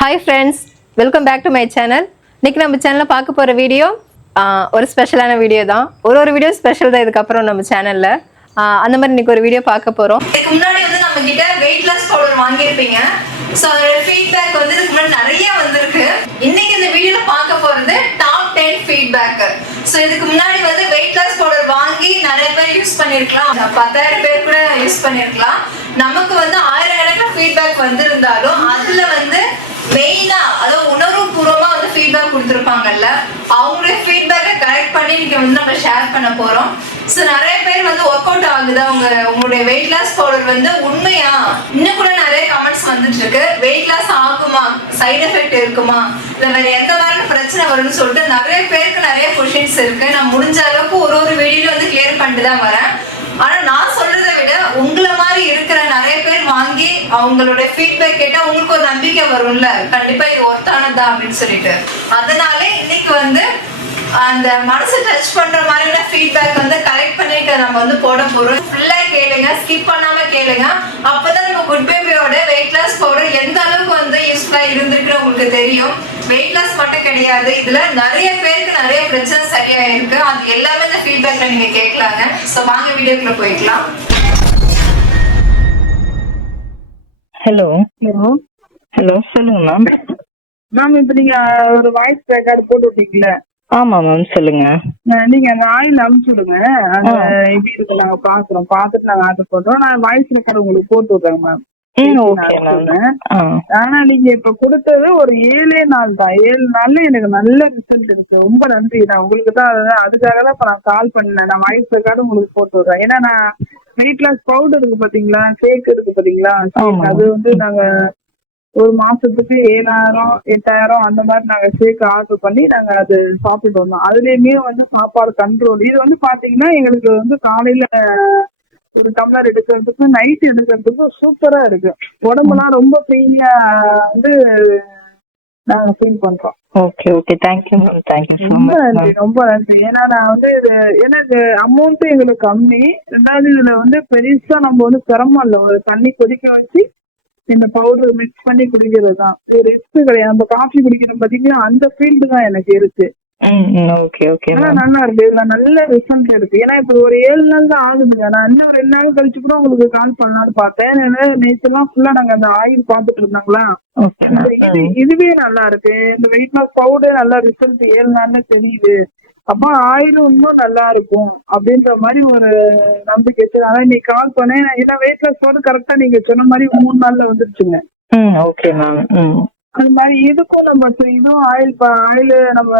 Hi friends, welcome back to my channel. இன்னைக்கு நம்ம சேனலில் பார்க்க போகிற வீடியோ ஒரு ஸ்பெஷலான வீடியோ தான். ஒரு வீடியோ ஸ்பெஷல் தான் இதுக்கப்புறம் நம்ம சேனலில். அந்த மாதிரி இன்னைக்கு ஒரு வீடியோ பார்க்க போகிறோம். இதுக்கு முன்னாடி வந்து நம்ம கிட்ட வெயிட் லாஸ் பவுடர் வாங்கியிருப்பீங்க. ஸோ அதோட ஃபீட்பேக் வந்து இதுக்கு முன்னாடி நிறைய வந்திருக்கு. இன்னைக்கு இந்த வீடியோவில் பார்க்க போகிறது டாப் 10 ஃபீட்பேக். ஸோ இதுக்கு முன்னாடி வந்து வெயிட் லாஸ் பவுடர் வாங்கி நிறைய பேர் யூஸ் பண்ணியிருக்கலாம், 10,000 பேர் கூட யூஸ் பண்ணியிருக்கலாம். நமக்கு வந்து 1000 கணக்கில் ஃபீட்பேக் வந்திருந்தாலும் அதுல வந்து மெயினா அதாவது உணர்வுபூர்வமா வந்து ஃபீட்பேக் கொடுத்துருப்பாங்கல்ல, அவங்களுடைய ஃபீட்பேக்கை கலெக்ட் பண்ணி இன்னைக்கு வந்து நம்ம ஷேர் பண்ண போறோம். ஸோ நிறைய பேர் வந்து ஒர்க் அவுட் ஆகுது, உங்களுடைய வெயிட் லாஸ் பவுடர் வந்து உண்மையா, இன்னும் கூட நிறைய கமெண்ட்ஸ் வந்துட்டு இருக்கு. வெயிட் லாஸ் ஆகுமா, சைடு எஃபெக்ட் இருக்குமா, இல்ல வேற எந்த மாதிரி பிரச்சனை வரும்னு சொல்லிட்டு நிறைய பேருக்கு நிறைய கொஸ்டின்ஸ் இருக்கு. நான் முடிஞ்ச அளவுக்கு ஒரு வீடியோல வந்து கிளியர் பண்ணிட்டு தான் வரேன். ஆனா நான் சொல்றதை விட உங்களை மாதிரி இருக்கிற நிறைய பேர் வாங்கி அவங்களோட ஃபீட்பேக் கேட்டா உங்களுக்கு ஒரு நம்பிக்கை வரும்ல, கண்டிப்பா இது ஒர்த்தானதா அப்படின்னு சொல்லிட்டு. அதனால இன்னைக்கு வந்து அந்த மனசு டச் பண்ற மாதிரியான ஃபீட்பேக் வந்து கலெக்ட் பண்ணிட்டு நம்ம வந்து போட போறோம். ஃபுல்லா கேளுங்க, ஸ்கிப் பண்ணாம கேளுங்க. அப்பதான் நம்ம குட் பேபியோட வெயிட் லாஸ் பவுடர் எந்த அளவுக்கு வந்து யூஸ்ஃபுல்லா இருந்திருக்கு உங்களுக்கு தெரியும். வெயிட் லாஸ் மட்டும் கிடையாது, இதுல நிறைய பேருக்கு நிறைய பிரச்சனை சரியா இருக்கு. அது எல்லாமே இந்த ஃபீட்பேக்ல நீங்க கேட்கலாங்க. சோ வாங்க வீடியோக்குள்ள போய்க்கலாம். ஹலோ ஹலோ ஹலோ சொல்லுங்க மேம். மேம் இப்ப நீங்க ஒரு வாய்ஸ் ரெக்கார்டு போட்டு விட்டீங்கல்ல? ஆமா மேம் சொல்லுங்க. நீங்க அந்த ஆயில் அனுப்பிச்சுடுங்க, அந்த எப்படி இருக்கு நாங்க பாக்குறோம், பாத்துட்டு நாங்க ஆர்டர் பண்றோம். நான் வாய்ஸ் ரெக்கார்டு உங்களுக்கு போட்டு விடுறேன் மேம். ஆனா நீங்க இப்ப கொடுத்தது ஒரு 7 நாள் தான். 7 நாள்ல எனக்கு நல்ல ரிசல்ட் இருக்கு. ரொம்ப நன்றி. நான் உங்களுக்கு தான் அதுக்காக தான் இப்ப நான் கால் பண்ணேன். நான் வாய்ஸ் ரெக்கார்டு உங்களுக்கு போட்டு விடுறேன். ஏன்னா நான் வெயிட் லாஸ் பவுடர் இருக்கு பாத்தீங்களா, ஷேக் இருக்கு பாத்தீங்களா, அது வந்து நாங்க ஒரு மாசத்துக்கு 7,000 8,000 அந்த மாதிரி நாங்க ஷேக் ஆர்டர் பண்ணி நாங்க அது சாப்பிட்டு வந்தோம். அதுலயுமே வந்து சாப்பாடு கண்ட்ரோல். இது வந்து பாத்தீங்கன்னா எங்களுக்கு வந்து காலையில ஒரு டம்ளர் எடுக்கிறதுக்கு நைட் எடுக்கிறதுக்கு சூப்பரா இருக்கு. உடம்புலாம் ரொம்ப ஃப்ரீயா வந்து நாங்க ஃபீல் பண்றோம். Okay okay, thank you ma'am, thank you ரொம்ப நன்றி, ரொம்ப நன்றி. ஏன்னா நான் வந்து எனக்கு அமௌண்ட் எங்களுக்கு கம்மி. ரெண்டாவது இதுல வந்து பெருசா நம்ம வந்து சிரமம் இல்லை. ஒரு தண்ணி கொதிக்க வச்சு இந்த பவுடர் மிக்ஸ் பண்ணி குடிக்கிறது தான், ரிஸ்க் கிடையாது. நம்ம காஃபி குடிக்கிறோம் பாத்தீங்கன்னா அந்த ஃபீல்டு தான் எனக்கு இருக்கு. ஓகே ஓகே, நல்லா இருக்கு. இதுல நல்ல ரிசல்ட் இருக்கு. ஏன்னா இப்ப ஒரு 7 நாள் தான் ஆகுதுங்க. நான் இன்னும் 2 நாள் கழிச்சு கூட உங்களுக்கு கால் பண்ணலாம்னு பார்த்தேன். நேற்று எல்லாம் ஃபுல்லா நாங்க அந்த ஆயில் பார்த்துட்டு இருந்தாங்களா, இதுவே நல்லா இருக்கு. இந்த வெயிட் லாஸ் பவுடர் நல்லா ரிசல்ட் 7 நாள்ல தெரியுது. அப்ப ஆயிலும் இன்னும் நல்லா இருக்கும் அப்படின்ற மாதிரி ஒரு நம்பிக்கை. ஆனா நீ கால் பண்ணேன். ஏன்னா வெயிட் லாஸ் பவுடர் கரெக்டா நீங்க சொன்ன மாதிரி 3 நாள்ல வந்துருச்சுங்க. Okay ma'am. அது மாதிரி இதுக்கும் நம்ம இதுவும் ஆயில் நம்ம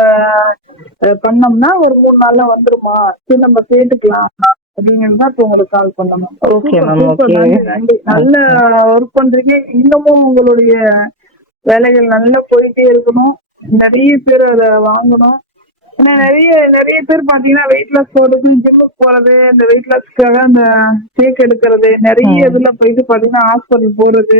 பண்ணோம்னா ஒரு 3 நாள்ல வந்துருமா, சரி நம்ம கேட்டுக்கலாம் அப்படிங்கிறது தான் இப்ப உங்களுக்கு கால் பண்ணணும். நல்ல ஒர்க் பண்றீங்க. இன்னமும் உங்களுடைய வேலைகள் நல்லா போயிட்டே இருக்கணும். நிறைய பேர் அதை வாங்கணும். ஏன்னா நிறைய பேர் பாத்தீங்கன்னா வெயிட் லாஸ் போடுறது, ஜிம்முக்கு போறது, இந்த வெயிட் லாஸ்க்காக அந்த ஷேக் எடுக்கிறது, நிறைய இதுல போயிட்டு பாத்தீங்கன்னா ஹாஸ்பிட்டல் போறது,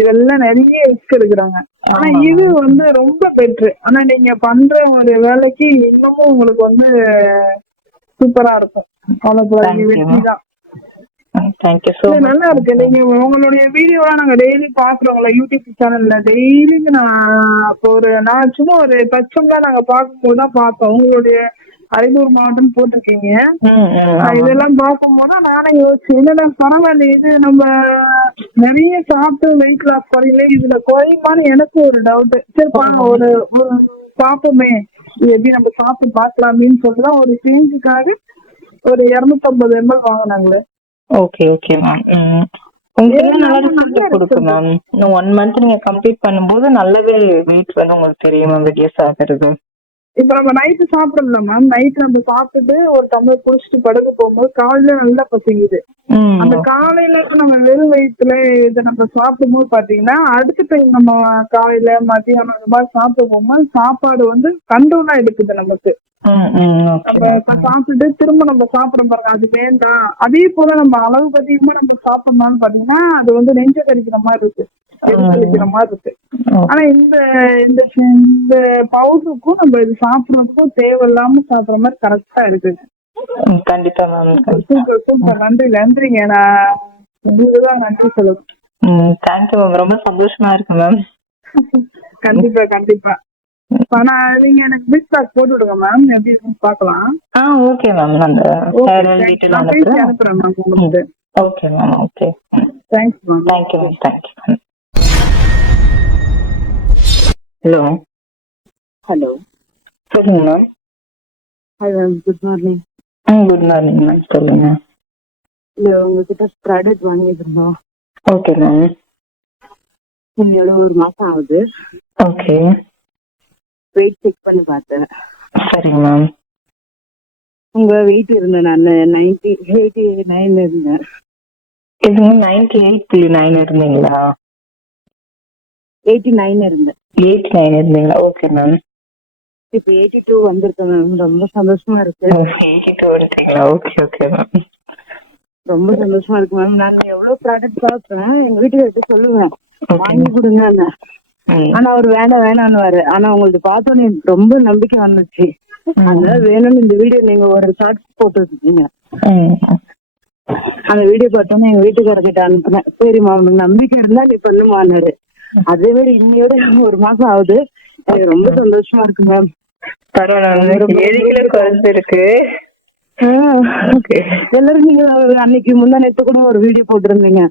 இதெல்லாம் நிறைய ரிஸ்க் எடுக்கிறாங்க. ஆனா இது வந்து ரொம்ப பெட்ரு. ஆனா நீங்க பண்ற ஒரு வேலைக்கு இன்னமும் உங்களுக்கு வந்து சூப்பரா இருக்கும். வெற்றி தான். நல்லா இருக்கு. நீங்க உங்களுடைய வீடியோலாம் நாங்க டெய்லி பாக்குறோங்களா யூடியூப் சேனல்ல. டெய்லி நான் சும்மா ஒரு பட்சம் தான் நாங்க பார்க்கும்போது தான் பார்த்தோம். உங்களுடைய அரியலூர் மாவட்டம் போட்டிருக்கீங்க. இதெல்லாம் பார்க்கும்போது நானே யோசிச்சு, என்னடா பரவாயில்ல, இது நம்ம நிறைய சாப்பிட்டு வெயிட் லாஸ் குறையில, இதுல குறையுமான்னு எனக்கு ஒரு டவுட். சரி ஒரு சாப்பிடுமே, இது எப்படி நம்ம சாப்பிட்டு பார்க்கலாமேன்னு சொல்லிதான் ஒரு சேஞ்சுக்காக ஒரு 250 ml வாங்கினாங்களே. Okay okay ma'am. உங்களுக்கு நல்ல ரிசல்ட் கொடுக்கும் மேம். 1 month நீங்க கம்ப்ளீட் பண்ணும்போது நல்லாவே வெயிட் வந்து உங்களுக்கு தெரியும் மேம், ரெடியூஸ் ஆகுறது. இப்ப நம்ம நைட்டு சாப்பிடல மேம். நைட் நம்ம சாப்பிட்டுட்டு ஒரு டம்ளர் குடிச்சிட்டு படுக்க போகும்போது காலையில நல்லா பசிங்குது. அந்த காலையில நம்ம வெறும் வயிற்றுல இதை நம்ம சாப்பிடும் போது பாத்தீங்கன்னா அடுத்த டைம் நம்ம காலையில மதியானம் அந்த மாதிரி சாப்பிடும் போது சாப்பாடு வந்து கண்ட்ரோலா எடுக்குது நமக்கு. நம்ம சாப்பிட்டுட்டு திரும்ப நம்ம சாப்பிட பாருங்க, அது வேண்டாம். அதே போல நம்ம அளவுக்கு அதிகமா நம்ம சாப்பிடணும்னு பாத்தீங்கன்னா அது வந்து நெஞ்ச கறிக்கிற மாதிரி இருக்கு, கழிக்கிற மாதிரி இருக்கு. ஆனா இந்த பவுடருக்கும் நம்ம இது சாப்பிடறதுக்கும் தேவையில்லாம சாப்பிடுற மாதிரி கரெக்டா இருக்குது. கண்டிப்பா மேம். சூப்பர் சூப்பர், நன்றி நன்றிங்க. நான் உங்களுக்கு தான் நன்றி சொல்லுவேன். தேங்க்யூ மேம், ரொம்ப சந்தோஷமா இருக்கு மேம். கண்டிப்பா கண்டிப்பா. ஆனா நீங்க எனக்கு பிக் பேக் போட்டு விடுங்க மேம், எப்படி இருக்குன்னு பார்க்கலாம். Okay ma'am. அந்த டீட்டெயில் நான் பேசி அனுப்புறேன் மேம் உங்களுக்கு. Okay ma'am. Okay, thanks ma'am. Thank you ma'am. Thank you. Hello hello. சொல்லுங்க ma'am. Hi ma'am, good morning. Good morning ma'am. சொல்லுங்க. இல்ல உங்ககிட்ட ப்ராடக்ட் வாங்கியிருந்தோம். Okay ma'am. என்னோட 1 மாசம் ஆகுது. ஓகே, வெயிட் செக் பண்ணி பார்த்தேன். சரிங்க மேம். உங்க வெயிட் இருந்தேன், நான் 89 இருந்தேன். இதுங்க 98.9 இருந்தீங்களா? 89 இருந்தேன். 89 இருந்தீங்களா? Okay ma'am. இப்ப 82 வந்திருக்கேன் மேம். ரொம்ப சந்தோஷமா இருக்கு. 82 எடுத்தீங்களா? Okay okay ma'am. ரொம்ப சந்தோஷமா இருக்கு மேம். நான் எவ்வளவு ப்ராடக்ட் பார்ப்பேன், எங்க வீட்டுக்கு சொல்லுவேன் வாங்கி கொடுங்க. ஆனா அவர் வேணான்னு. ஆனா உங்களுக்கு பார்த்தோன்னே எனக்கு ரொம்ப நம்பிக்கை வந்துச்சு. அதனால வேணும்னு இந்த வீடியோ நீங்க ஒரு ஷார்ட்ஸ் போட்டு வச்சுக்கீங்க. அந்த வீடியோ பார்த்தோன்னே எங்க வீட்டுக்காரர்கிட்ட அனுப்புனேன். சரிம்மா உனக்கு நம்பிக்கை இருந்தா நீ பண்ணுமான்னாரு. அதே மாதிரி இன்னையோட 1 மாசம் ஆகுது. எனக்கு ரொம்ப சந்தோஷமா இருக்கு மேம். இருக்கு. எல்லாரும் நீங்க அன்னைக்கு முந்தா நேத்து கூட ஒரு வீடியோ போட்டிருந்தீங்க.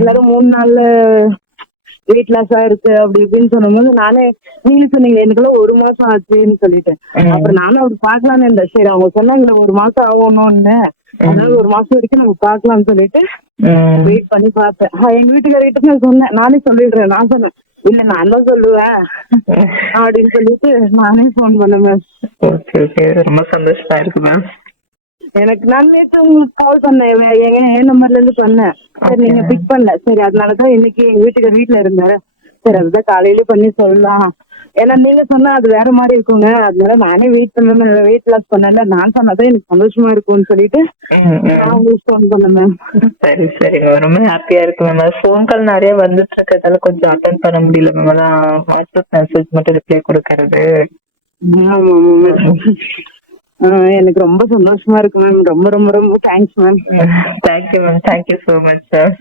எல்லாரும் 3 நாள்ல வெயிட் லாஸ் ஆயிருக்கு அப்படி இப்படின்னு சொல்லும்போது நானே நீங்க சொன்னீங்க எனக்குள்ள 1 மாசம் ஆச்சுன்னு சொல்லிட்டேன். அப்புறம் நானும் அவர் பாக்கலான்னு இருந்தேன். சரி அவங்க சொன்னாங்க 1 மாசம் ஆகணும்னு, அதனால 1 மாசம் வரைக்கும் நம்ம பாக்கலாம்னு சொல்லிட்டு வெயிட் பண்ணி பார்த்தேன். எங்க வீட்டுக்காரர்கிட்ட நான் சொன்னேன், நானே சொல்லிடுறேன். நான் சொன்னேன் இல்ல நான் தான் சொல்லுவேன் அப்படின்னு சொல்லிட்டு நானே போன் பண்ணேன் மேம். ரொம்ப சந்தோஷமா இருக்கு மேம். எனக்கு நான் நேற்று உங்களுக்கு கால் பண்ணேன், என் நம்பர்ல இருந்து பண்ணேன். சரி நீங்க பிக் பண்ணல. சரி அதனாலதான் இன்னைக்கு எங்க வீட்டுல இருந்தாரு. சரி அதுதான் காலையில பண்ணி சொல்லலாம். ஏன்னா நீங்க சொன்னா அது வேற மாதிரி இருக்குங்க. அதனால நானே வெயிட் லாஸ் பண்ணல. நான் சொன்னதான் எனக்கு சந்தோஷமா இருக்கும்னு சொல்லிட்டு நான் உங்களுக்கு ஃபோன் பண்ணேன் மேம். சரி சரி, ரொம்ப ஹாப்பியா இருக்கு மேம். ஃபோன் கால் நிறைய வந்துட்டு இருக்கிறதால கொஞ்சம் அட்டென்ட் பண்ண முடியல மேம். அதான் வாட்ஸ்அப் மெசேஜ் மட்டும் ரிப்ளை கொடுக்கறது. ஆமா மேம். எனக்கு ரொம்ப சந்தோஷமா இருக்கு மேம். ரொம்ப ரொம்ப ரொம்ப thanks ma'am. Thank you ma'am. Thank you so much sir.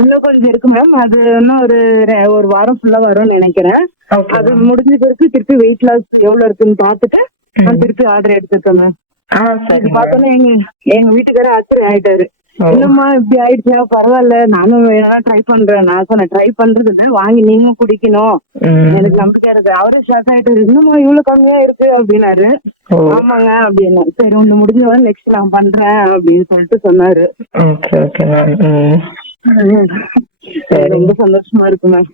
இன்னும் கொஞ்சம் இருக்கு மேம். அது இன்னும் ஒரு வாரம் ஃபுல்லா வரும்னு நினைக்கிறேன். அது முடிஞ்ச பிறகு திருப்பி வெயிட் லாஸ் எவ்வளவு இருக்குன்னு பாத்துட்டு நான் திருப்பி ஆர்டர் எடுத்துருக்கேன் மேம். இது பார்த்தோன்னே எங்க வீட்டுக்காரர் ஆச்சரியம் ஆயிட்டாரு. இன்னும்மா இப்படி ஆயிடுச்சா, பரவாயில்ல நானும் வேணா ட்ரை பண்றேன். நான் சொன்னேன் ட்ரை பண்றது வாங்கி நீங்களும் குடிக்கணும், எனக்கு நம்பிக்கை இருக்கு. அவரும் ஷாக் ஆயிட்டாரு, இன்னும்மா இவ்வளவு கம்மியா இருக்கு அப்படின்னாரு. ஆமாங்க அப்படின்னு. சரி ஒண்ணு முடிஞ்சவரை நெக்ஸ்ட் நான் பண்றேன் அப்படின்னு சொல்லிட்டு சொன்னாரு. ரொம்ப சந்தோஷமா இருக்கு மேம்.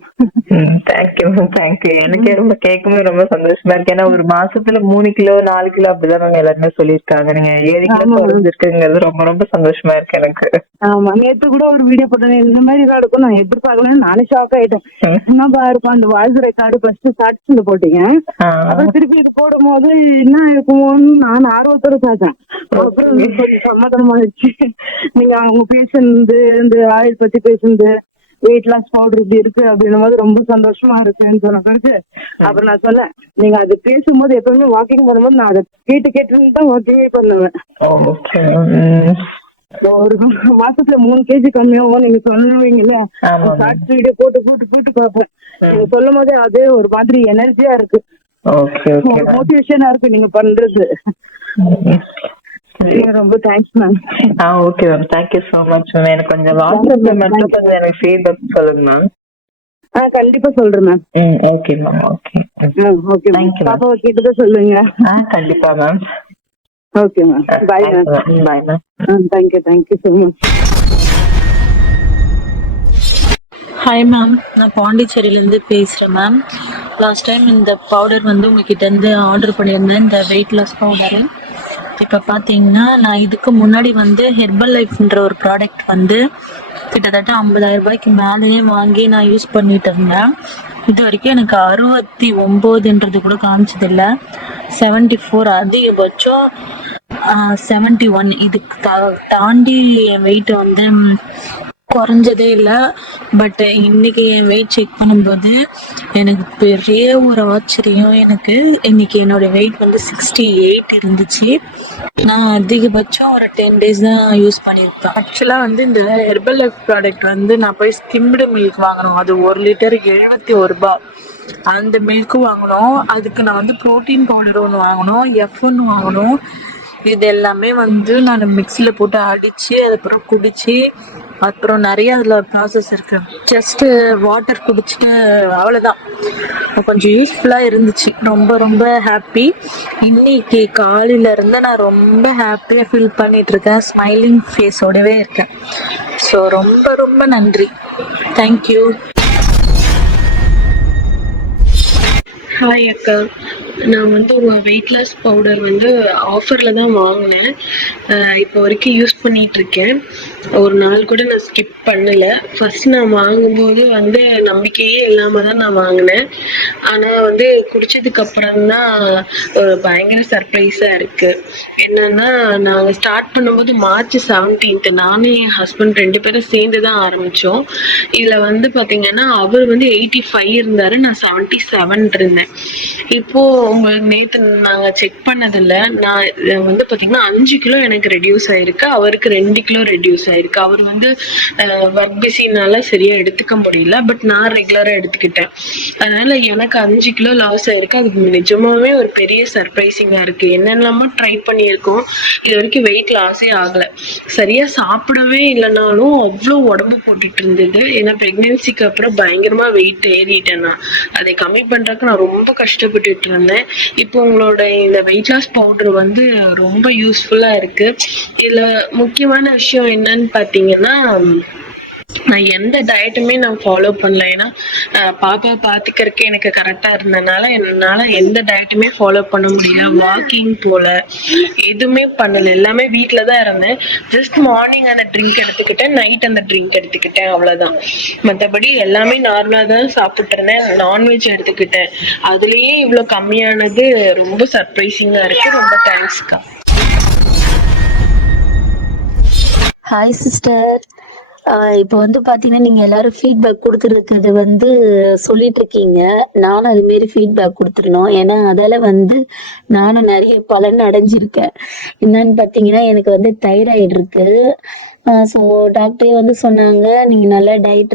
Thank you ma'am. தேங்க்யூ. எனக்கே ரொம்ப கேட்கும்போது ரொம்ப சந்தோஷமா இருக்கு. ஏன்னா 1 மாசத்துல 3 கிலோ 4 கிலோ அப்படிதான் நாங்க எல்லாருமே சொல்லியிருக்காங்க. நீங்க 7 கிலோ குறைஞ்சிருக்குங்கிறது ரொம்ப ரொம்ப சந்தோஷமா இருக்கு எனக்கு. ஆமா நேத்து கூட ஒரு வீடியோ போட்டேன். இந்த மாதிரி தான் இருக்கும் நான் எதிர்பார்க்கலன்னு நானே ஷாக் ஆயிட்டேன். என்னப்பா இருக்கும் அந்த வாய்ஸ் ரெக்கார்டு ஃபர்ஸ்ட் ஸ்டார்டிங்ல போட்டீங்க, அப்புறம் திருப்பி இது போடும் போது என்ன இருக்குமோன்னு நான் ஆர்வத்தோட பார்த்தேன். அப்புறம் கொஞ்சம் சம்மதமாயிடுச்சு. நீங்க அவங்க பேசுனது, இந்த ஆயில் பத்தி பேசுனது, வெயிட் லாஸ் பவுடர் இப்படி இருக்கு அப்படின்னும் போது ரொம்ப சந்தோஷமா இருக்குன்னு சொன்ன பிறகு அப்புறம் நான் சொன்னேன், நீங்க அது பேசும்போது எப்பவுமே வாக்கிங் பண்ணும்போது நான் அதை கேட்டு தான் வாக்கிங்கே பண்ணுவேன். ஒரு மாசத்துல 3 kg கம்மியாகும் நீங்க சொல்லுவீங்கல்ல, ஷார்ட்ஸ் வீடியோ போட்டு பார்ப்பேன். நீங்க சொல்லும் போதே அதே ஒரு மாதிரி எனர்ஜியா இருக்கு, மோட்டிவேஷனா இருக்கு நீங்க பண்றது. ரொம்ப thanks ma'am. Okay ma'am. Thank you so much ma'am. எனக்கு கொஞ்சம் வாட்ஸ்அப்ல மட்டும் கொஞ்சம் எனக்கு ஃபீட்பேக் சொல்லுங்க மேம். கண்டிப்பா சொல்றேன் ma'am. Okay ma'am. Okay okay ma'am. பாப்பாவை கேட்டதா சொல்லுங்க. கண்டிப்பா ma'am. Okay ma'am. By ma'am. By ma'am. Thank you so much. Hi ma'am, நான் பாண்டிச்சேரியிலேருந்து பேசுகிறேன் மேம். லாஸ்ட் டைம் இந்த பவுடர் வந்து உங்ககிட்டேருந்து ஆர்டர் பண்ணியிருந்தேன், இந்த வெயிட் லாஸ் பவுடரு. இப்போ பார்த்தீங்கன்னா நான் இதுக்கு முன்னாடி வந்து ஹெர்பல் லைஃப்ன்ற ஒரு ப்ராடக்ட் வந்து கிட்டத்தட்ட 50,000 ரூபாய்க்கு மேலேயே வாங்கி நான் யூஸ் பண்ணிட்டு இருந்தேன். இது வரைக்கும் எனக்கு 69ன்றது கூட காமிச்சதில்லை. 74, அதிகபட்சம் 71. இதுக்கு தாண்டி என் வெயிட் வந்து குறைஞ்சதே இல்லை. பட் இன்னைக்கு என் வெயிட் செக் பண்ணும்போது எனக்கு பெரிய ஒரு ஆச்சரியம். எனக்கு இன்னைக்கு என்னோட வெயிட் வந்து 68 இருந்துச்சு. நான் அதிகபட்சம் ஒரு 10 days தான் யூஸ் பண்ணியிருப்பேன். ஆக்சுவலாக வந்து இந்த ஹெர்பல் லைஃப் ப்ராடக்ட் வந்து நான் போய் ஸ்கிம்டு மில்க் வாங்கணும். அது 1 லிட்டர் 71 ரூபாய். அந்த மில்க்கு வாங்கணும். அதுக்கு நான் வந்து ப்ரோட்டீன் பவுடர் ஒன்று வாங்கணும், F1 வாங்கணும். இது எல்லாமே வந்து நான் மிக்சியில் போட்டு அடித்து அதுக்கப்புறம் குடிச்சு, அப்புறம் நிறைய அதில் ப்ராசஸ் இருக்கு. ஜஸ்ட்டு வாட்டர் குடிச்சிட்டு அவ்வளோதான். கொஞ்சம் யூஸ்ஃபுல்லாக இருந்துச்சு. ரொம்ப ரொம்ப ஹாப்பி. இன்னைக்கு காலையில இருந்து நான் ரொம்ப ஹாப்பியாக ஃபீல் பண்ணிட்டு இருக்கேன். ஸ்மைலிங் ஃபேஸோடவே இருக்கேன். ஸோ ரொம்ப ரொம்ப நன்றி. தேங்க்யூ. ஹாய் அக்கா, நான் வந்து உங்கள் வெயிட் லாஸ் பவுடர் வந்து ஆஃபரில் தான் வாங்கினேன். இப்போ வரைக்கும் யூஸ் பண்ணிகிட்ருக்கேன். ஒரு நாள் கூட நான் ஸ்கிப் பண்ணலை. ஃபர்ஸ்ட் நான் வாங்கும்போது வந்து நம்பிக்கையே இல்லாமல் தான் நான் வாங்கினேன். ஆனால் வந்து குடித்ததுக்கப்புறம் தான் பயங்கர சர்ப்ரைஸாக இருக்குது. என்னன்னா, நாங்கள் ஸ்டார்ட் பண்ணும்போது March 17 நானும் என் ஹஸ்பண்ட் 2 பேரும் சேர்ந்து தான் ஆரம்பித்தோம். இதில் வந்து பார்த்தீங்கன்னா அவர் வந்து 85 இருந்தார், நான் 77 இருந்தேன். இப்போ நேற்று நாங்கள் செக் பண்ணதில்ல, நான் வந்து பார்த்தீங்கன்னா 5 கிலோ எனக்கு ரெடியூஸ் ஆயிருக்கு, அவருக்கு 2 கிலோ ரெடியூஸ் ஆயிருக்கு. அவர் வந்து ஒர்க் பிஸினால சரியா எடுத்துக்க முடியல, பட் நான் ரெகுலராக எடுத்துக்கிட்டேன். அதனால எனக்கு 5 கிலோ லாஸ் ஆயிருக்கு. அது நிஜமாவே ஒரு பெரிய சர்ப்ரைசிங்காக இருக்கு. என்னெல்லாமோ ட்ரை பண்ணியிருக்கோம், இது வரைக்கும் வெயிட் லாஸே ஆகலை. சரியா சாப்பிடவே இல்லைனாலும் அவ்வளோ உடம்பு போட்டுட்டு இருந்தது. ஏன்னா ப்ரெக்னென்சிக்கு அப்புறம் பயங்கரமா வெயிட் ஏறிட்டேன். நான் அதை கம்மி பண்றதுக்கு நான் ரொம்ப கஷ்டப்பட்டுட்டு இருந்தேன். இப்போ உங்களோட இந்த வெயிட் லாஸ் பவுடர் வந்து ரொம்ப யூஸ்ஃபுல்லா இருக்கு. இதுல முக்கியமான விஷயம் என்னன்னு பாத்தீங்கன்னா, நான் எந்த டயட்டுமே நான் ஃபாலோ பண்ணல. ஏன்னா பாப்பா பாத்துக்கிறதுக்கு எனக்கு கரெக்டா இருந்ததுனால என்னால எந்த டயட்டுமே ஃபாலோ பண்ண முடியல. வாக்கிங் போல எதுவுமே பண்ணல, எல்லாமே வீட்டில தான் இருந்தேன். ஜஸ்ட் மார்னிங் அந்த ட்ரிங்க் எடுத்துக்கிட்டேன், நைட் அந்த ட்ரிங்க் எடுத்துக்கிட்டேன், அவ்வளவுதான். மற்றபடி எல்லாமே நார்மலா தான் சாப்பிட்டு இருந்தேன். நான்வெஜ் எடுத்துக்கிட்டேன். அதுலயே இவ்வளவு கம்மியானது ரொம்ப சர்ப்ரைசிங்கா இருக்கு. ரொம்ப தேங்க்ஸ்க்கா. Hi sister. இப்போ வந்து பார்த்தீங்கன்னா நீங்கள் எல்லாரும் ஃபீட்பேக் கொடுத்துருக்கிறது வந்து சொல்லிட்டு இருக்கீங்க. நானும் அது மாரி ஃபீட்பேக் கொடுத்துருணும். ஏன்னா அதால் வந்து நானும் நிறைய பலன் அடைஞ்சிருக்கேன். என்னன்னு பார்த்தீங்கன்னா, எனக்கு வந்து தைராய்டு இருக்கு. ஸோ டாக்டரே வந்து சொன்னாங்க, நீங்கள் நல்லா டயட்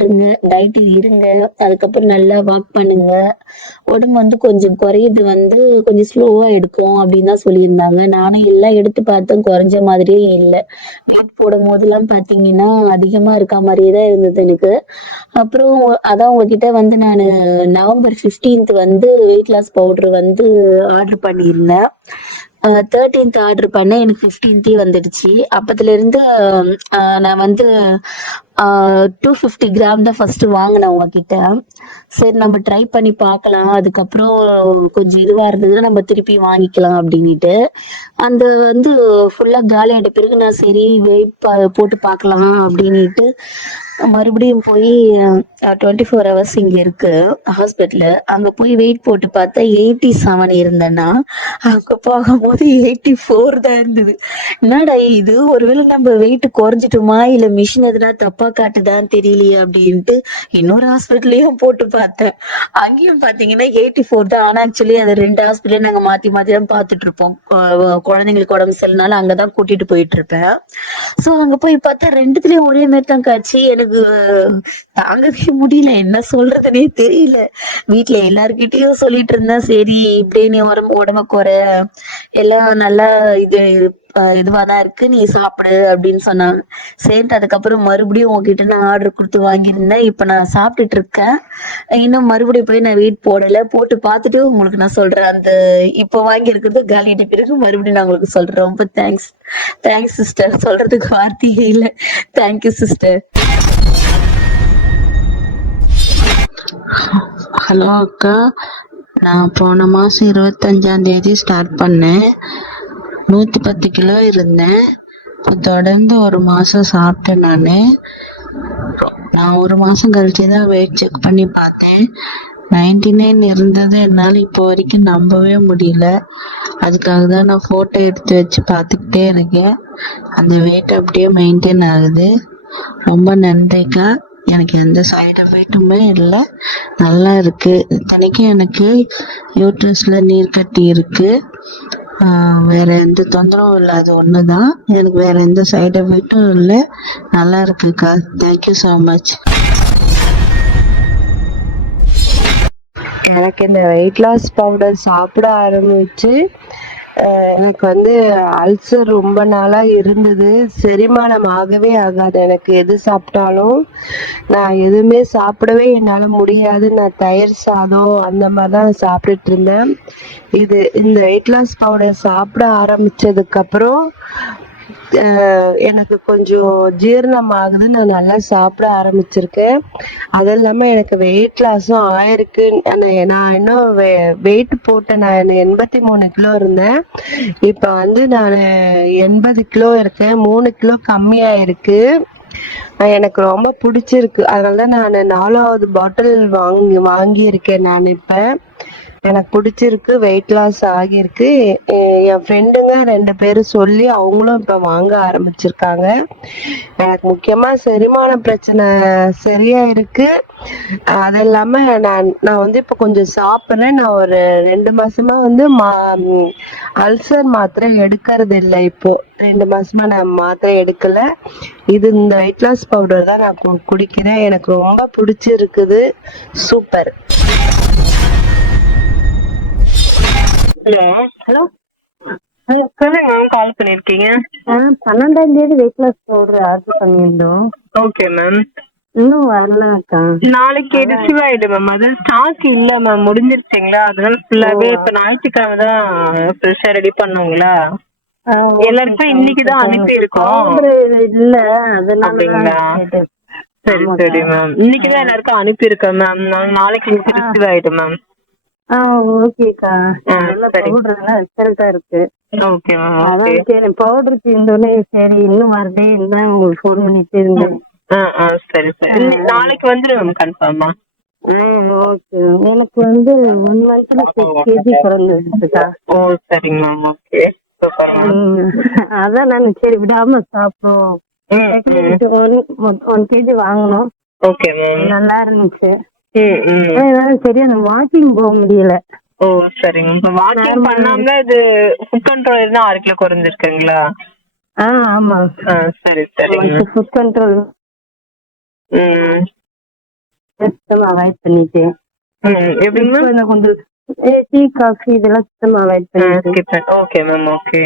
இருங்க, அதுக்கப்புறம் நல்லா வாக் பண்ணுங்க, உடம்பு வந்து கொஞ்சம் குறையுது வந்து கொஞ்சம் ஸ்லோவாக எடுக்கும் அப்படின்னு தான் சொல்லியிருந்தாங்க. நானும் எல்லாம் எடுத்து பார்த்தேன், குறைஞ்ச மாதிரியே இல்லை. வெயிட் போடும் போதெல்லாம் பார்த்தீங்கன்னா அதிகமாக இருக்க மாதிரியே தான் இருந்தது எனக்கு. அப்புறம் அதான் உங்ககிட்ட வந்து நான் November 15 வந்து வெயிட் லாஸ் பவுடர் வந்து ஆர்டர் பண்ணியிருந்தேன். 13th ஆர்டர் பண்ணேன், எனக்கு 15th வந்துடுச்சு. அப்பத்துல இருந்து நான் வந்து 250 கிராம் தான் ஃபர்ஸ்ட் வாங்கினேன் உங்ககிட்ட. சரி நம்ம ட்ரை பண்ணி பார்க்கலாம், அதுக்கப்புறம் கொஞ்சம் இதுவா இருந்ததுன்னா நம்ம திருப்பி வாங்கிக்கலாம் அப்படின்ட்டு. அந்த வந்து ஃபுல்லா காலி ஆயிட்ட பிறகு நான் சரி வெயிட் போட்டு பார்க்கலாம் அப்படின்ட்டு மறுபடியும் போய் 24 hours இங்க இருக்கு ஹாஸ்பிட்டல், அங்க போய் வெயிட் போட்டு பார்த்தா 87 இருந்தேன்னா, அங்க போகும்போது 84 தான் இருந்தது. என்னடா இது, ஒருவேளை நம்ம வெயிட் குறைஞ்சிட்டோமா இல்ல மிஷின் எதுனா தப்பா காட்டுதான்னு தெரியலையே அப்படின்ட்டு இன்னொரு ஹாஸ்பிட்டலையும் போட்டு பார்த்தேன். அங்கேயும் பாத்தீங்கன்னா 84 தான். ஆனா ஆக்சுவலி அது 2 ஹாஸ்பிட்டலையும் நாங்க மாத்தி மாத்தி தான் பாத்துட்டு இருப்போம். குழந்தைங்களுக்கு உடம்பு சரியில்லைனால அங்கதான் கூட்டிட்டு போயிட்டு இருப்பேன். சோ அங்க போய் பார்த்தா 2துலயும் ஒரே மாதிரி தான் காட்சி. எனக்கு தாங்கவே முடியல, என்ன சொல்றதுன்னே தெரியல. வீட்டுல எல்லார்கிட்டயும் சொல்லிட்டு இருந்தேன், சரி இப்படியே நீ உடம்ப குறை, எல்லாம் நல்லா இதுவாதான் இருக்கு, நீ சாப்பிடு அப்படின்னு சொன்னாங்க. சரிட்டு அதுக்கப்புறம் மறுபடியும் உங்ககிட்ட நான் ஆர்டர் கொடுத்து வாங்கியிருந்தேன். இப்ப நான் சாப்பிட்டுட்டு இருக்கேன். இன்னும் மறுபடியும் போய் நான் வெயிட் போடல, போட்டு பார்த்துட்டு உங்களுக்கு நான் சொல்றேன். அந்த இப்போ வாங்கி இருக்கிறது காலிட்ட பிறகு மறுபடியும் நான் உங்களுக்கு சொல்றேன். ரொம்ப தேங்க்ஸ் சிஸ்டர், சொல்றதுக்கு வார்த்தையே இல்லை. Thank you sister. ஹலோ அக்கா, நான் போன மாதம் 25ஆம் தேதி ஸ்டார்ட் பண்ணேன். 110 கிலோ இருந்தேன். தொடர்ந்து ஒரு மாதம் சாப்பிட்டேன். நான் ஒரு மாதம் கழிச்சு தான் வெயிட் செக் பண்ணி பார்த்தேன். 99 இருந்தது. என்னால் இப்போ வரைக்கும் நம்பவே முடியல. அதுக்காக தான் நான் ஃபோட்டோ எடுத்து வச்சு பார்த்துக்கிட்டே இருக்கேன். அந்த வெயிட் அப்படியே மெயின்டைன் ஆகுது. ரொம்ப நன்றிக்கா. எனக்கு எந்த சைடு எஃபெக்ட்டுமே இல்லை, நல்லா இருக்கு. இத்தனைக்கும் எனக்கு யூட்ரஸ்ல நீர் கட்டி இருக்கு. வேற எந்த தொந்தரவும் இல்லை, அது ஒண்ணுதான். எனக்கு வேற எந்த சைடு எஃபெக்ட்டும் இல்லை, நல்லா இருக்குக்கா. Thank you so much. எனக்கு இந்த வெயிட் லாஸ் பவுடர் சாப்பிட ஆரம்பிச்சு எனக்கு வந்து அல்சர் ரொம்ப நாளா இருந்தது. செரிமானம் ஆகவே ஆகாது எனக்கு. எது சாப்பிட்டாலும் நான் எதுவுமே சாப்பிடவே என்னால முடியாது. நான் தயிர் சாதம் அந்த மாதிரிதான் சாப்பிட்டுட்டு இருந்தேன். இந்த வெயிட் லாஸ் பவுடர் சாப்பிட ஆரம்பிச்சதுக்கு அப்புறம் எனக்கு கொஞ்சம் ஜீரணம் ஆகுது. நான் நல்லா சாப்பிட ஆரம்பிச்சிருக்கேன். அது இல்லாம எனக்கு வெயிட் லாஸும் ஆயிருக்கு. நான் இன்னும் வெயிட் போட்டேன். நான் 83 கிலோ இருந்தேன். இப்ப வந்து நான் 80 கிலோ இருக்கேன். 3 கிலோ கம்மியாயிருக்கு. எனக்கு ரொம்ப பிடிச்சிருக்கு. அதனாலதான் நான் 4வது பாட்டில் வாங்கியிருக்கேன். நான் இப்ப எனக்கு பிடிச்சிருக்கு, வெயிட் லாஸ் ஆகியிருக்கு. என் ஃப்ரெண்டுங்க 2 பேரும் சொல்லி அவங்களும் இப்ப வாங்க ஆரம்பிச்சிருக்காங்க. எனக்கு முக்கியமா செரிமான பிரச்சனை சரியா இருக்கு. அது இல்லாம நான் வந்து இப்ப கொஞ்சம் சாப்பிடுறேன். நான் ஒரு 2 மாசமா வந்து அல்சர் மாத்திரை எடுக்கிறது இல்லை. இப்போ 2 மாசமா நான் மாத்திரை எடுக்கல. இந்த வெயிட் லாஸ் பவுடர் தான் நான் குடிக்கிறேன். எனக்கு ரொம்ப பிடிச்சிருக்குது. சூப்பர். ஹலோ சொல்லுங்க மேம், கால் பண்ணிருக்கீங்க. 12ஆம் தேதி வெயிட் லாஸ் பவுடர் ஆர்டர் பண்ணியிருந்தோம். Okay ma'am. இன்னும் வரலக்கா. நாளைக்கு ரிசீவ் ஆயிடும் மேம். அது ஸ்டாக் இல்ல மேம், முடிஞ்சிருச்சுங்களா? அதனால ஃபுல்லாவே இப்ப ஞாயிற்றுக்கிழமை தான் ஃப்ரெஷ்ஷா ரெடி பண்ணுங்களா? எல்லாருக்கும் இன்னைக்குதான் அனுப்பி இருக்கோம். இல்ல அப்படிங்களா? சரி சரி மேம், இன்னைக்குதான் எல்லாருக்கும் அனுப்பி இருக்கேன் மேம். நாளைக்கு ரிசீவ் ஆயிடும் மேம். ஓகேக்கா. பவுடர் எல்லாம் ரிசல்ட்டா இருக்கு. Okay ma'am. அதான் சரி, பவுடர் தீர்ந்தோடனே சரி இன்னும் வரதே இல்லை உங்களுக்கு ஃபோன் பண்ணிட்டு இருந்தேன். சரி சரி, நாளைக்கு வந்துடும் மேம் கன்ஃபார்மா. ஓகே. எனக்கு வந்து 1 மந்த்ல 6 kg குறைஞ்சிருச்சுக்கா. ஓ சரிங்க மேம். ஓகே அதான் நான் சரி விடாம சாப்பிடுவோம். 1 kg வாங்கணும். Okay ma'am. நல்லா இருந்துச்சு. சரி அந்த வாக்கிங் போக முடியல. ஓ சரிங்க. வாக்கிங் பண்ணாம இது ஃபுட் கண்ட்ரோல் இருந்தா 6 கிலோ குறைஞ்சிருக்குங்களா? ஆமா. சரி சரிங்க. ஃபுட் கண்ட்ரோல் சுத்தமா அவாய்ட் பண்ணிட்டேன். எப்படிங்க? கொஞ்சம் டீ காஃபி இதெல்லாம் சுத்தமா அவாய்ட் பண்ணிட்டேன். Okay ma'am. ஓகே.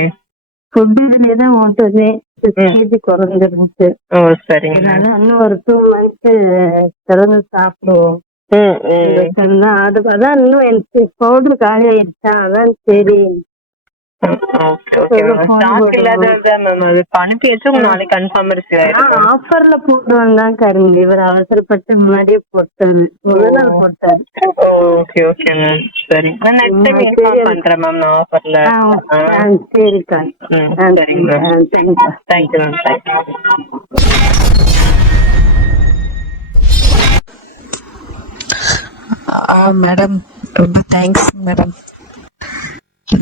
ஃபுட் இதுலயே தான் ஓட்டுது. 6 kg குறைஞ்சிருந்துச்சு. ஓ சரிங்க. இன்னும் ஒரு 2 மந்த்ஸ் தொடர்ந்து சாப்பிடுவோம். அதான் இன்னும் எனக்கு பவுடர் காலி ஆயிடுச்சா, அதான் சரி. ஆஃபர்ல போட்டு வந்தாங்க. இவர் அவசரப்பட்டு முன்னாடியே போட்டாரு. முதல் நாள் போட்டாரு. சரிக்கா. தேங்க்யூ. மேடம் ரொம்ப தேங்க்ஸ் மேடம்.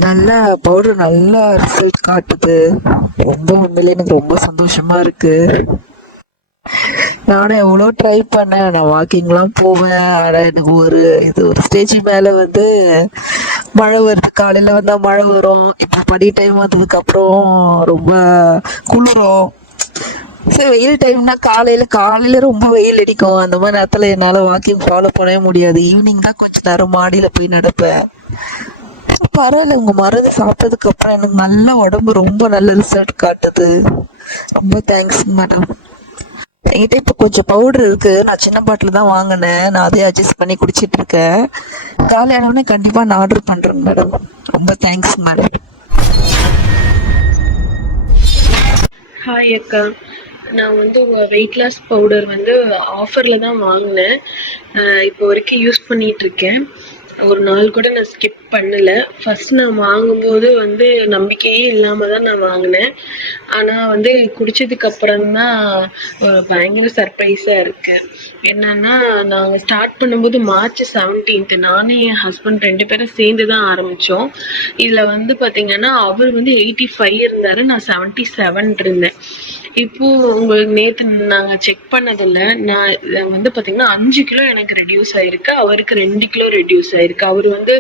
நல்ல பவுடர் நல்லா ரிசல்ட் காட்டுது. ரொம்ப உண்மையிலே எனக்கு ரொம்ப சந்தோஷமா இருக்கு. நானும் எவ்வளோ ட்ரை பண்ணேன். நான் வாக்கிங்லாம் போவேன். ஆனால் எனக்கு ஒரு ஸ்டேஜ் மேலே வந்து மழை வருது. காலையில் வந்தால் மழை வரும். இப்போ பனி டைம் வந்ததுக்கப்புறம் ரொம்ப குளிரும். சரி, வெயில் டைம்னா காலையில ரொம்ப வெயில் அடிக்கும். அந்த மாதிரி நேரத்தில் என்னால் வாக்கிங் ஃபாலோ பண்ணவே முடியாது. ஈவினிங் தான் கொஞ்ச நேரம் மாடியில் போய் நடப்பேன். பரவாயில்ல, உங்க மருந்து சாப்பிட்டதுக்கு அப்புறம் எனக்கு நல்ல உடம்பு ரொம்ப நல்ல ரிசல்ட் காட்டுது. ரொம்ப தேங்க்ஸ் மேடம். என்கிட்ட இப்போ கொஞ்சம் பவுடர் இருக்கு. நான் சின்ன பாட்டில் தான் வாங்கினேன். நான் அதே அட்ஜஸ்ட் பண்ணி குடிச்சிட்டு இருக்கேன். காலையானவொடனே கண்டிப்பா நான் ஆர்டர் பண்றேன் மேடம். ரொம்ப தேங்க்ஸ் மேடம். ஹாய் அக்கா, நான் வந்து உங்கள் வெயிட் லாஸ் பவுடர் வந்து ஆஃபரில் தான் வாங்கினேன். இப்போ வரைக்கும் யூஸ் பண்ணிகிட்ருக்கேன். ஒரு நாள் கூட நான் ஸ்கிப் பண்ணலை. ஃபர்ஸ்ட் நான் வாங்கும்போது வந்து நம்பிக்கையே இல்லாமல் தான் நான் வாங்கினேன். ஆனால் வந்து குடித்ததுக்கப்புறம்தான் ஒரு பயங்கர சர்ப்ரைஸாக இருக்குது. என்னன்னா, நாங்கள் ஸ்டார்ட் பண்ணும்போது March 17 நானும் என் ஹஸ்பண்ட் 2 பேரும் சேர்ந்து தான் ஆரம்பித்தோம். இதில் வந்து பார்த்திங்கன்னா அவர் வந்து 85 இருந்தார், நான் 77 இருந்தேன். இப்போ உங்களுக்கு நேத்து நாங்க செக் பண்ணதில்ல, நான் வந்து பாத்தீங்கன்னா 5 கிலோ எனக்கு ரெடியூஸ் ஆயிருக்கு, அவருக்கு 2 கிலோ ரெடியூஸ் ஆயிருக்கு. அவர் வந்து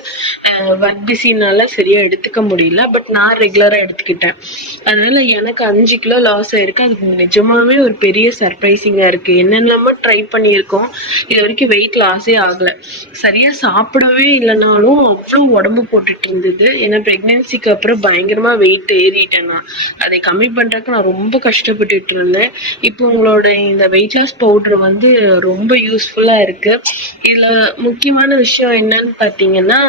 ஒர்க் பிஸினால சரியா எடுத்துக்க முடியல, பட் நான் ரெகுலரா எடுத்துக்கிட்டேன். அதனால எனக்கு 5 கிலோ லாஸ் ஆயிருக்கு. அது நிஜமாவே ஒரு பெரிய சர்ப்ரைசிங்கா இருக்கு. என்னென்னமோ ட்ரை பண்ணியிருக்கோம், இது வரைக்கும் வெயிட் லாஸே ஆகல. சரியா சாப்பிடவே இல்லைனாலும் அவ்வளோ உடம்பு போட்டுட்டு இருந்தது. ஏன்னா பிரெக்னன்சிக்கு அப்புறம் பயங்கரமா வெயிட் ஏறிட்டேன் நான். அதை கம்மி பண்றதுக்கு நான் ரொம்ப கஷ்டப்பட்டுட்டு இருந்தேன். இப்போ உங்களோட இந்த வெயிட் லாஸ் பவுடர் வந்து ரொம்ப யூஸ்ஃபுல்லா இருக்கு. இதுல முக்கியமான விஷயம் என்னன்னு பாத்தீங்கன்னா,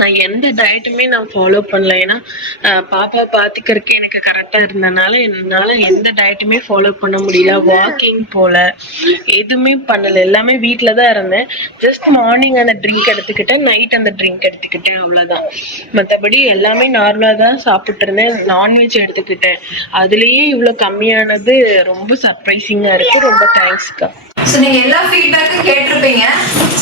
நான் எந்த டயட்டுமே நான் ஃபாலோ பண்ணல. ஏன்னா பாப்பா பாத்துக்கறதுக்கு எனக்கு கரெக்டா இருந்தனால என்னால எந்த டயட்டுமே ஃபாலோ பண்ண முடியல. வாக்கிங் போல, எதுவுமே பண்ணல. எல்லாமே வீட்டுல தான் இருந்தேன். ஜஸ்ட் மார்னிங் அந்த ட்ரிங்க் எடுத்துக்கிட்டேன், நைட் அந்த ட்ரிங்க் எடுத்துக்கிட்டேன், அவ்வளவுதான். மத்தபடி எல்லாமே நார்மலா தான் சாப்பிட்டு இருந்தேன். நான்வெஜ் எடுத்துக்கிட்டேன். அதுலயே இவ்வளவு கம்மியானது ரொம்ப சர்ப்ரைசிங்கா இருக்கு. ரொம்ப தேங்க்ஸ்க்கா. ஸோ நீங்க எல்லா ஃபீட்பேக்கும் கேட்டிருப்பீங்க.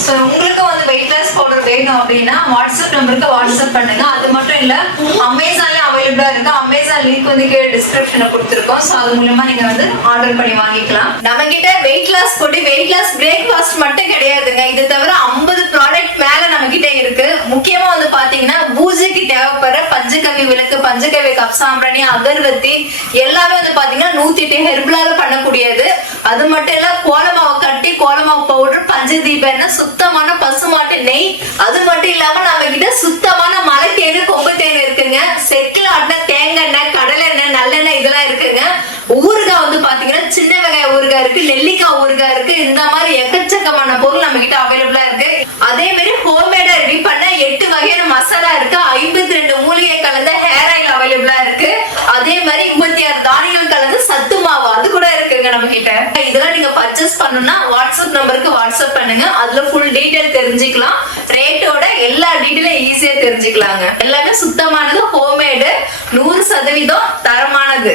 ஸோ உங்களுக்கு வந்து வெயிட் லாஸ் பவுடர் வேணும் அப்படின்னா வாட்ஸ்அப் நம்பருக்கு வாட்ஸ்அப் பண்ணுங்க. அது மட்டும் இல்ல, அமேசான்லயும் அவைலபிளா இருக்கு. அமேசான் லிங்க் வந்து கீழே டிஸ்கிரிப்ஷன்ல கொடுத்துருக்கோம். ஸோ அது மூலமா நீங்க வந்து ஆர்டர் பண்ணி வாங்கிக்கலாம். நம்ம கிட்ட வெயிட் லாஸ் போட்டு வெயிட் லாஸ் பிரேக்ஃபாஸ்ட் மட்டும் கிடையாதுங்க. இது தவிர 50 ப்ராடக்ட் மேல நம்ம கிட்ட இருக்கு. முக்கியமா வந்து பாத்தீங்கன்னா பூஜைக்கு தேவைப்படுற பஞ்சகவி விளக்கு, பஞ்சகவி கப்சாம்பிராணி, அகர்வத்தி எல்லாமே வந்து பாத்தீங்கன்னா 108 ஹெர்பலால பண்ணக்கூடியது. அது மட்டும் இல்ல, கோலமாவு கட்டி, கோலமாவு பவுடர், பஞ்சதீபம், சுத்தமான பசுமாட்டு நெய். அது மட்டும் இல்லாம நம்ம கிட்ட சுத்தமான மலை தேனு, கொம்பு தேனு இருக்குங்க. செக்கில் ஆட்டின தேங்காய் எண்ணெய், கடலை எண்ணெய், நல்லெண்ணெய் இதெல்லாம் இருக்குங்க. ஊறுகாய் வந்து பாத்தீங்கன்னா சின்ன வெங்காய ஊறுகாய் இருக்கு, நெல்லிக்காய் ஊறுகாய் இருக்கு. இந்த மாதிரி எக்கச்சக்கமான பொருள் நம்ம கிட்ட அவைலபிளா இருக்கு. அதே மாதிரி ஹோம்மேடா ரெடி பண்ண 8 வகையான மசாலா இருக்கு. 52 மூலிகை கலந்த ஹேர் ஆயில் அவைலபிளா இருக்கு. அதே மாதிரி 26 தானியங்கள் கலந்த சத்து மாவு அது கூட இருக்குங்க நம்ம கிட்ட. இதெல்லாம் நீங்க பர்ச்சேஸ் பண்ணணும்னா வாட்ஸ்அப் நம்பருக்கு வாட்ஸ்அப் பண்ணுங்க. அதுல ஃபுல் டீடைல் தெரிஞ்சுக்கலாம். ரேட்டோட எல்லா டீடைலும் ஈஸியா தெரிஞ்சுக்கலாங்க. எல்லாமே சுத்தமானது, ஹோம்மேடு, 100% தரமானது.